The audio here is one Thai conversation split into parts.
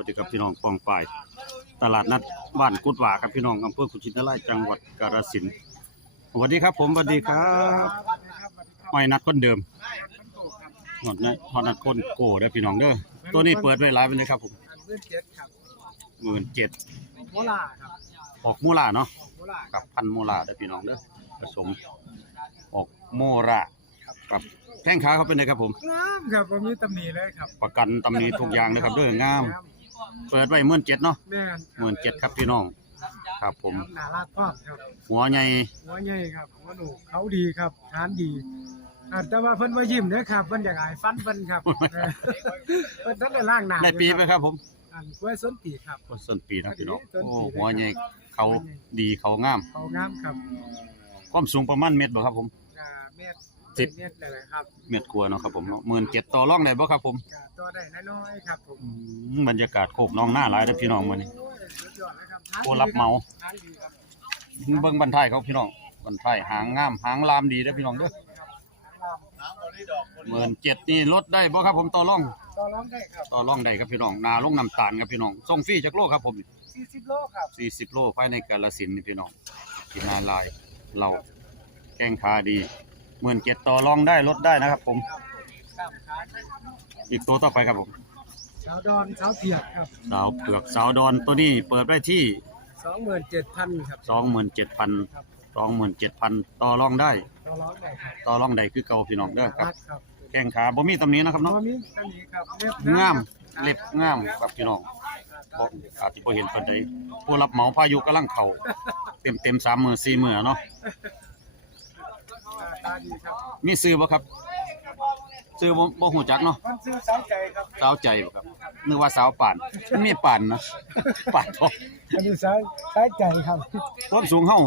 วัสดีครับพี่น้องปองปาย ตลาดนัดบ้านกุดหว่าครับพี่น้องอำเภอกุชินทรายจังหวัดกาฬสินธุ์สวัสดีครับ ผมสวัสดีครับห้อยนัดคนเดิมหอดนะหอดนัดคนโก้เด้อพี่น้องเด้อตัวนี้เปิดไว้หลายเป็นเลยครับผมอันพื้นเจ็ดครับหมื่นเจ็ดโมลาครับออกมูลาเนาะโมลากับพันมูลาเด้อพี่น้องเด้อผสมออกโมรากับแข้งขาเขาเป็นไงครับผมงามครับผมมีตำหนิเลยครับ ประกันตำหนิทุกอย่างเลยครับเด้องาม เปิดไว้หมื่นเจ็ดเนาะแม่นหมื่นเจ็ดครับพี่น้อง ครับผม ครับหนาลาดป้อมครับหัวใหญ่หัวใหญ่ครับหัวหนูเขาดีครับทานดีอ่าแต่ว่าเพิ่นว่ายิ้มเด้อครับเพิ่นอยากอายฟันเพิ่นครับเออเพิ่นท่านได้ล่างหน้าได้ปีไหมครับผมอันกล้วยส้นปีครับก็ส้นปีนะพี่น้องต้นโอ้ปีหัวใหญ่เขาดีเขางามเขางามครับความสูงประมาณเมตรบ่ครับผม อ่าเม็ด สิบเม็ดเลยครับเมตรกว่าเนาะครับผมหมื่นเจ็ดต่อรองได้บ่ครับผมก็ตัวได้น้อยๆครับผมอืมบรรยากาศโคกน้องหน้าหลายเด้อพี่น้องมื้อนี้โอ้ยสุดยอดเลยครับทนโอ้รับเหมาทานดีครับเบิ่งบันท้ายเขาพี่น้องบันท้ายหางงามหางลามดีเด้อพี่น้องเด้อหมื่นเจ็ดนี่ลดได้บ่ครับผมต่อรองต่อรองได้ครับต่อรองได้ครับพี่น้องนาลงน้ำตาลครับพี่น้องส่งฟรีจักโลครับผม40โลครับ40โลภายในกาฬสินธุ์นี่พี่น้องกินนาลายเราแกงขาดี หมื่นเจ็ดต่อรองได้ลดได้นะครับ ผมข้ามขาอีกตัวต่อไปครับผมสาวดอนสาวเพียกครับสาวเผือกสาวดอนตัวนี้เปิดไว้ที่27,000ครับ27,000ครับ27,000ต่อรองได้ต่อรองได้ครับต่อรองได้คือเก่าพี่น้องเด้อครับรัดครับแกงขาบ่มีตำหนี้นะครับตัวเนาะนี้ตัวนี้ครับเล็บงามเล็บงามครับพี่น้องบ่อาจสิบ่เห็นปานใดผู้รับเหมาพายุกำลังเข้าเต็มเต็มๆ3มื้อ4มื้อเนาะตาดีครับมีซื้อบ่ครับ ซื้อบ่บ่ฮู้จักเนาะมันซื้อสาวใจครับสาวใจบ่ครับนึกว่าสาวป่านมันมีป่านนะป่านทองอันนี้สาวสาวใจครับความสูงเฮา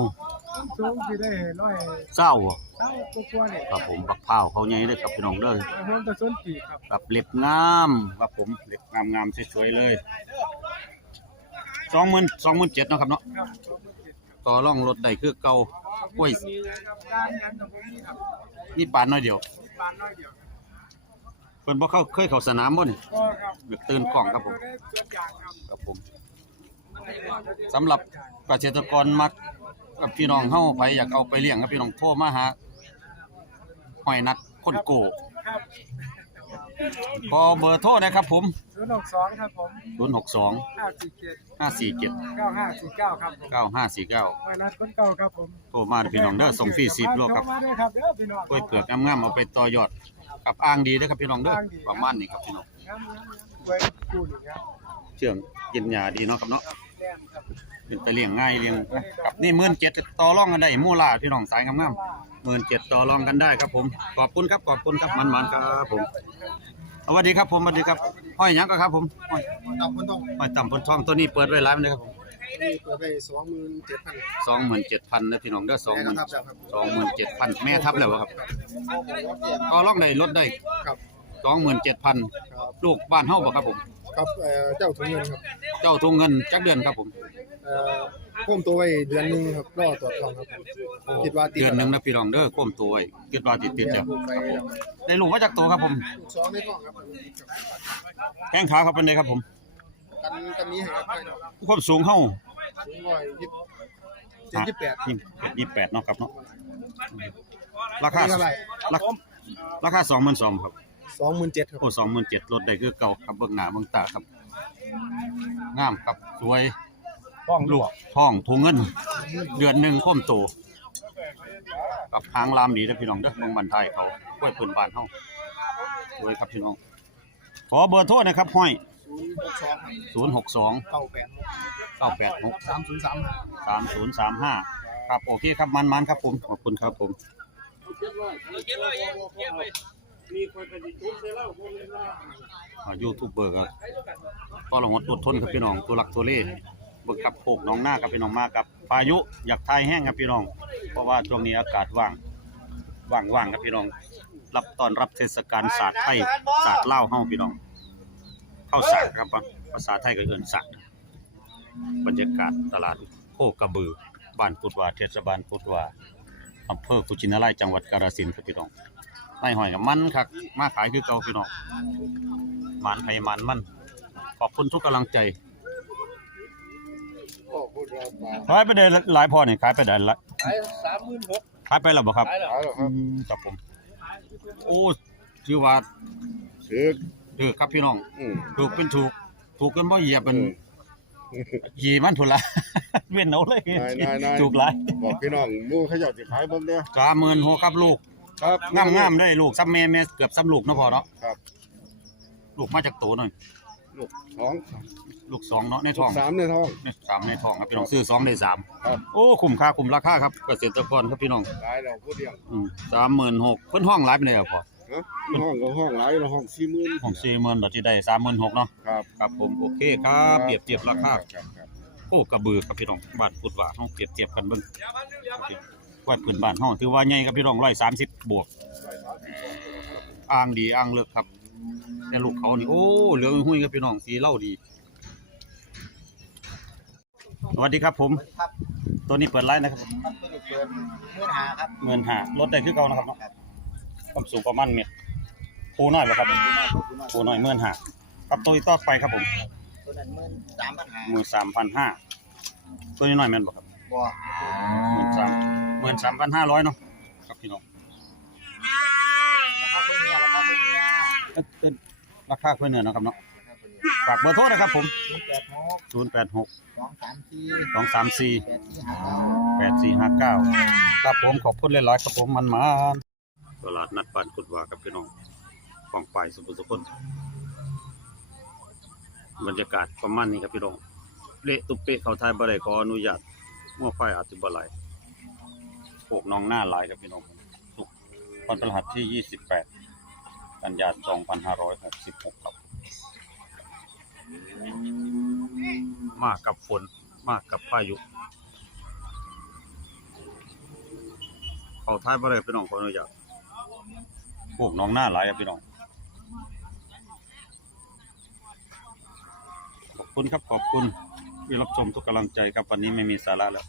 สูงสิได้ร้อยเศร้าบ่เศร้าตัวๆนี่ครับผมบักพร้าวเขาใหญ่เด้อครับพี่น้องเด้อโหนตะส้นปีกครับกับเล็บงามครับผมเล็บงามๆสวยๆเลย20,000 27,000เนาะครับเนาะครับ ต่อร่องรถได้คือเก่ากล้วยนี่ปานน้อยเดียวปานน้อยเดียวเพิ่นบ่เข้าเคยเข้าสนามบ่นี่ก็ครับตื่นกล้องครับผมครับผมสำหรับเกษตรกรมักกับพี่น้องเฮาไปอยากเอาไปเลี้ยงครับพี่น้องโทรมาหาหอยนัดคนโก ขอเบอร์โทรนะครับผม062ครับผม062 547 547 9549ครับผม9549ไวรัสคนเก่าครับผมโทรมาพี่น้องเด้อส่งฟรี10โลครับเข้ามาด้วยครับเด้อพี่น้อง กล้วยเผือกงามๆเอาไปต่อยอดกับอ่างดีเด้อครับพี่น้องเด้อประมาณนี้ครับพี่น้องงามๆกล้วยกูนี่ครับเชื่องกินหญ้าดีเนาะครับเนาะแน่นครับเป็นไปเลี้ยงง่ายเลี้ยงกับนี่17,000ต่อรองกันได้หมู่ล่าพี่น้องสายงามๆหมื่นเจ็ดต่อรองกันได้ครับผมขอบคุณครับขอบคุณครับมันมันๆครับผม สวัสดีครับผมสวัสดีครับห้อยหยังก็ครับผมห้อยดอกมันต้องห้อยต่ำบนท้องตัวนี้เปิดไว้ร้านเลยครับผมนี่เปิดไป27,000สองหมื่นเจ็ดพันนะพี่น้องเด้อสองหมื่นสองหมื่นเจ็ดพันแม่ทับแล้วครับก็รองได้ลดได้ครับสองหมื่นเจ็ดพันครับลูกบ้านเฮาบ่ครับผม ครับเอ่อเจ้าถุงเงินครับเจ้าทงเงินจักเดือนครับผมเอ่อเพิ่มตัวไว้เดือนหนึงครับรอตรวจทองครับผมคิดว่าติดเดือนหนึงนะพี่น้องเด้อก้มตัวไว้คิดว่าติดติดๆแล้แล้ววไปแล้วได้ลูกมาจากตัวครับผมลูกสองในท้องครับแข้งขาเขาเป็นไงครับผมกันกันนี้ให้ครับไปเนาะความสูงเฮาสูงร้อยยี่สิบเจ็ดยี่สิบแปด ยี่สิบแปดเนาะครับเนาะราคานี่เท่าไหร่ ราคาราคาสองหมื่นสองครับ สองหมื่นเจ็ดครับ โอ้สองหมื่นเจ็ดลดได้คือเก่าครับเบิ่งหน้าเบิ่งตาครับงามครับสวยท้องลูกท้องถุงเงิน เดือนหนึ่งค้มโตกับหางลามดีนะพี่น้องเด้อเมืองบันไทยเขากล้วยปืนบ้านเฮาสวยครับพี่น้อง ขอเบอร์โทรนะครับห้อยศูนย์หกสอง062เก้าแปด986สามศูนย์สาม3035ครับโอเคครับมันๆครับผมขอบคุณครับผมอ่า ยูทูบเบอร์ก็ก็ลงอดอดทนครับพี่น้องตัวหลักตัวเล่เบิกกับโคกน้องหน้ากับพี่น้องมากับพายุอยากทายแห้งครับพี่น้อง เพราะว่าช่วงนี้อากาศว่างว่างว่างครับพี่น้อง รับตอนรับเทศกาลศาสตร์ไทยศาสตร์เล่าเฮาพี่น้อง เข้าศาสตร์ครับภาษาไทยก็เอินศาสตร์บรรยากาศตลาดโคกระบือบ้านกุดวาเทศบาลกุดวาอำเภอกุชินารายจังหวัดกาฬสินธุ์ครับพี่น้อง นายหอยกับมันคักมาขายคือเก่าพี่น้องหมันไผหมันมัน ขอบคุณทุกกำลังใจโอ้พูดเราปากขายไปได้หลายพอนี่ขายไปได้ละขายสามหมื่นหกขายไปแล้วบ่ครับขายแล้วครับอืมครับผม โอ้ชื่อว่าถือเออครับพี่น้องอืมถูกเป็นถูก ถูกกันบ่เหยียบเป็นเหยีมันทุละเว้นเอาเลยนายนายนายถูกหลายบอกพี่น้องหมู่เขาอยากจะขายเบิ่งเด้อสามหมื่นหกครับลูก ครับงามงามๆเลยลูกซ้ำแม่แม่เกือบซ้ำลูกเนาะพอเนาะครับ ลูกมาจากโตหน่อยลูกสองลูกสองเนาะในลูท้อกงสามในท้องในสามในท้องครับพี่น้องซื้อสองได้สามครับโอ้คุ้มค่าคุ้มราคาครับเกษตรกรครับพี่น้องขายแล้วผู้เดียวสามหมื่นหกเพิ่นห้องหลายไปเลยครับพอฮะห้องก็ห้องหลายแล้วห้องสี่หมื่นห้องสี่หมื่นเราจะได้สามหมื่นหกเนาะครับครับผมโอเคครับเปรียบเทียบราคาครับครับโอ้กระบือครับพี่น้องบ้านพุดว่าเฮาเปรียบเทียบกันเบิ่ง ว่าพื้นบ้านเฮาถือว่าใหญ่ครับพี่น้อง130บวกอ่างดีอ่างเลิกครับ แต่ลูกเขานี่โอ้เหลืองหุ้ยครับพี่น้องสีเหล้าดีสวัสดีครับผม ครับตัวนี้เปิดไลน์นะครับครับตัวนี้เปิดเมื่อหาครับเงินหารถได้คือเก่านะครับเนาะความสูงประมาณเมตรปูน้อยบ่ครับปูน้อยเมื่อนหาครับตัวต่อไปครับผมตัวนั้นเมื่อสามปัญหาหมื่นสามพันห้าตัวนี้น้อยแม่นบ่ครับบ่หมื่นสาม หมื่นสามพันห้าร้อยเนาะครับพี่น้องราคาเพื่อนเนื้อนะครับเนาะฝากเบอร์โทรนะครับผมศูนย์แปดหกสองสามสี่แปดสี่ห้าเก้าครับผมขอบคุณหลายครับผมมันมาตลาดนัดบ้านกุดว่าครับพี่น้องฝั่งปลายสุภสุพนบรรยากาศประมาณนี้ครับพี่น้องเละตุเปะเขาทายบ่ได้ขออนุญาตมั่วไฟอาจจะบ่ไหลายพวกน้องหน้าลายครับพี่น้องสุกวันพฤหัสที่ 28 กันยายน2566 ครับ มากับฝนมากับพายุเขาท้ายบ่ได้พี่น้องขออนุญาตพวกน้องหน้าหลายครับพี่น้อง ขอบคุณครับขอบคุณที่รับชมทุกกำลังใจครับวันนี้ไม่มีสาระแล้ว